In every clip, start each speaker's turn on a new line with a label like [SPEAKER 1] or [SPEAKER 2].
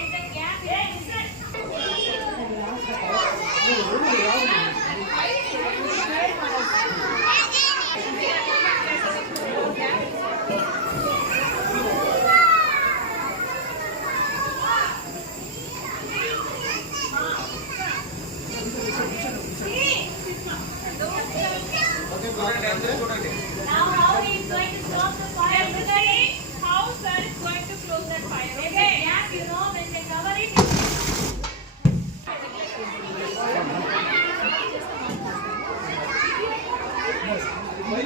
[SPEAKER 1] Thank you.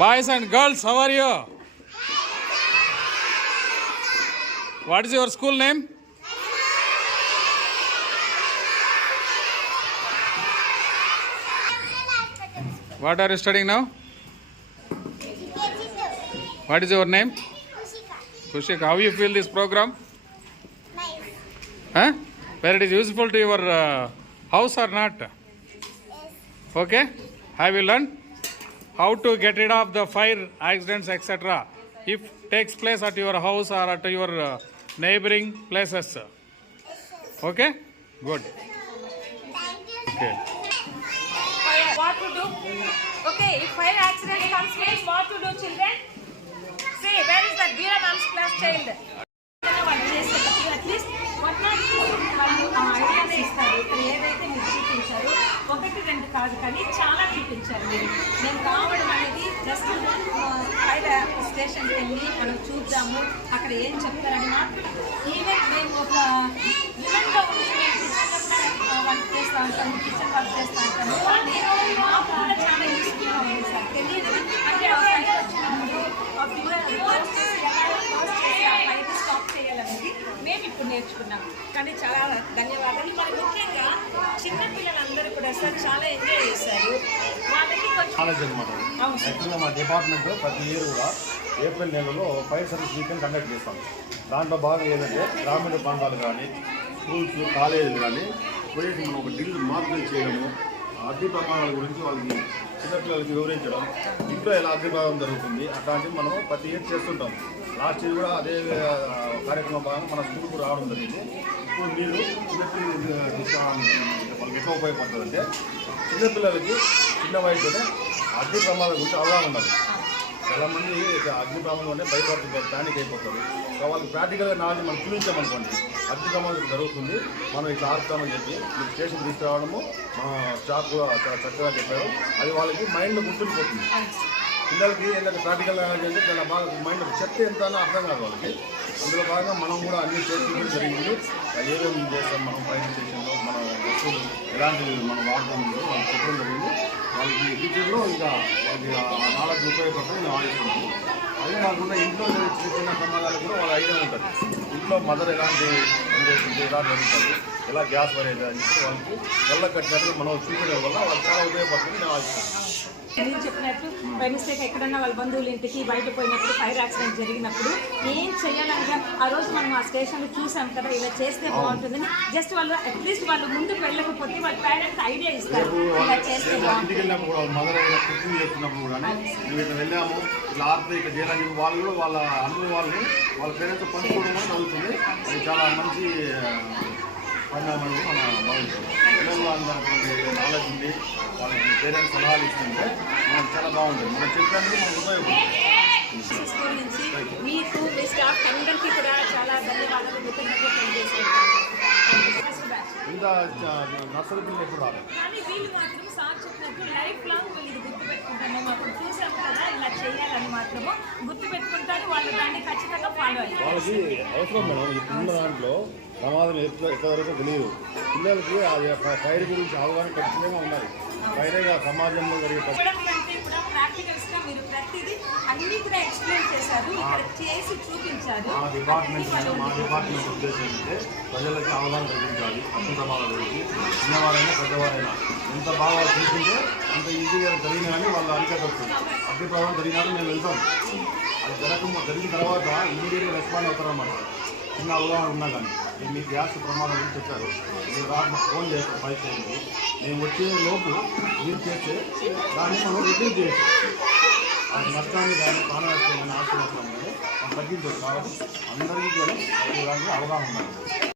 [SPEAKER 2] Boys and girls, how are you? What is your school name? What are you studying now? What is your name? Kushika. How you feel this program? Nice. Huh? Where it is useful to your uh, house or not? Yes. Okay. Have you learned? how to get rid of the fire accidents etc if takes place at your house or at your uh, neighboring places okay good okay
[SPEAKER 1] what to do okay if fire accident comes place what to do children see where is the Veera class child
[SPEAKER 3] కాదు కానీ చాలా చూపించారు మీరు మేము కావడం అనేది just పైన స్టేషన్కి వెళ్ళి మనం చూద్దాము అక్కడ ఏం చెప్తారని మాత్రం మేము ఒక ఉమెన్గా వర్క్ ఉంటాము కిచెన్ వర్క్ చేస్తూ ఉంటాము మాకు కూడా చాలా తెలియదు అంటే స్టాప్ చేయాలనేది ఇప్పుడు నేర్చుకున్నాం కానీ చాలా ధన్యవాదాలు మరి ముఖ్యంగా చిన్నపిల్లల చాలా ఎంజాయ్
[SPEAKER 4] కాలేజ్ అనమాట యాక్చువల్గా మా డిపార్ట్మెంట్ ప్రతి ఇయర్ కూడా ఏప్రిల్ నెలలో ఫైర్ సర్వీస్ వీకెండ్ కండక్ట్ చేస్తాం దాంట్లో భాగం ఏంటంటే గ్రామీణ ప్రాంతాలు కానీ స్కూల్స్ కాలేజీలు కానీ పోయేసి మనం ఒక డిగ్రీ మార్పులు చేయడము అగ్ని ప్రమాణాల గురించి వాళ్ళకి చిన్నపిల్లలకి వివరించడం ఇంట్లో ఎలా అగ్నిభావం జరుగుతుంది అట్లాంటివి మనం ప్రతి ఇయర్ చేస్తుంటాం లాస్ట్ ఇయర్ కూడా అదే కార్యక్రమం భాగంగా మన స్కూల్కు రావడం జరిగింది ఇప్పుడు మీరు వాళ్ళకి ఎక్కువ ఉపయోగపడుతుంది అంటే చిన్నపిల్లలకి చిన్న వయసులోనే అగ్ని ప్రమాదం గురించి అవగాహన ఉండాలి చాలామంది అగ్ని ప్రమాదంలోనే భయపడుతుంటారు భయపడుతుంది ప్యానిక్ అయిపోతారు వాళ్ళకి ప్రాక్టికల్గా నాలుగు మనం చూపించామనుకోండి అగ్ని ప్రమాదం జరుగుతుంది మనం ఇట్లా ఆపుతామని చెప్పి మీరు స్టేషన్ తీసుకురావడము మా స్టాఫ్ కూడా చక్కగా చెప్పారు అది వాళ్ళకి మైండ్లో గుర్తుండిపోతుంది పిల్లలకి ఏంటంటే ప్రాక్టికల్ అంటే చాలా బాగా మైండ్ చెప్తే ఎంత అర్థం కాదు వాళ్ళకి అందులో భాగంగా మనం కూడా అన్ని చేసిన జరిగింది ఏమేమి చేస్తాం మనం పైన స్టేషన్లో మన వస్తువులు ఎలాంటివి మనం వాడటం వాళ్ళు చెప్పడం జరిగింది వాళ్ళకి ఫ్యూచర్లో ఇంకా వాళ్ళకి నాలెడ్జ్ ఉపయోగపడటం నేను ఆలోచిస్తున్నాను అదే కాకుండా ఇంట్లో చిన్న చిన్న ప్రమాదాలు కూడా వాళ్ళ ఐడియా ఉంటుంది ఇంట్లో మదర్ ఎలాంటి చేస్తుంటే ఎలా జరుగుతుంది ఎలా గ్యాస్ పడేది అని చెప్పి వాళ్ళకి వెళ్ళ కట్టినట్లు మనం చూపించడం వల్ల వాళ్ళు చాలా ఉపయోగపడుతుంది నేను
[SPEAKER 3] ఆలోచిస్తున్నాను నేను చెప్పినట్లు వెన్స్డేకి ఎక్కడన్నా వాళ్ళ బంధువులు ఇంటికి బయట పోయినప్పుడు ఫైర్ యాక్సిడెంట్ జరిగినప్పుడు ఏం చేయాలంటే ఆ రోజు మనం ఆ స్టేషన్లో చూసాం కదా ఇలా చేస్తే బాగుంటుందని జస్ట్ వాళ్ళు అట్లీస్ట్ వాళ్ళు ముందుకు వెళ్ళకపోతే వాళ్ళ పేరెంట్స్ ఐడియా ఇస్తారు ఇలా చేస్తే
[SPEAKER 4] ఇంటికి వెళ్ళాము ఇట్లా ఆర్డర్ ఇట్లా వాళ్ళు కూడా వాళ్ళ అనుభవాలని వాళ్ళ పేరెంట్స్ పంచుకోవడం కూడా జరుగుతుంది అది చాలా మంచి పరిణామాలు మన బాగుంటుంది తెలంగాణ నాలెడ్జ్ ఉంది వాళ్ళకి పేరెంట్స్ సలహాలు ఇస్తుంటే మనకు చాలా బాగుంటుంది మనం చెప్పినందుకు మనం ఉపయోగపడుతుంది
[SPEAKER 3] మీకు చాలా
[SPEAKER 4] నర్సరీ పిల్లలు ఎప్పుడు రాలేదు
[SPEAKER 3] కానీ మాత్రం చూసాం కదా ఇలా చేయాలని మాత్రము వాళ్ళు దాన్ని ఖచ్చితంగా ఫాలో
[SPEAKER 4] అవసరం మేడం ఇప్పుడు దాంట్లో ప్రమాదం ఎంతవరకు తెలియదు పిల్లలకి ఆ ఫైర్ గురించి అవగాహన ఖచ్చితంగా ఉన్నాయి ఫైరే సమాజంలో జరిగే మా డిపార్ట్మెంట్ మా డిపార్ట్మెంట్ ఉద్దేశం ఏంటంటే ప్రజలకి అవగాహన కలిగించాలి అగ్ని ప్రమాదం గురించి చిన్నవారైనా పెద్దవారైనా ఎంత బాగా చూసింటే అంత ఈజీగా జరిగినా కానీ వాళ్ళు అరికట్టొస్తుంది అగ్ని ప్రమాదం జరిగినా మేము వెళ్తాం అది జరగ జరిగిన తర్వాత ఇమీడియట్గా రెస్పాండ్ అవుతారన్నమాట చిన్న అవగాహన ఉన్నా కానీ మీ గ్యాస్ ప్రమాదం గురించి చెప్పారు మీరు రాత్రి ఫోన్ చేసిన బయట మేము వచ్చే లోపు మీరు చేస్తే దాన్ని మనం రిటర్న్ చేయొచ్చు అది నష్టాన్ని కానీ ప్రాణాలు ప్రాణాన్ని ఆశీర్వాదాన్ని మనం తగ్గించవచ్చు కాబట్టి అందరికీ కూడా అవగాహన ఉండాలి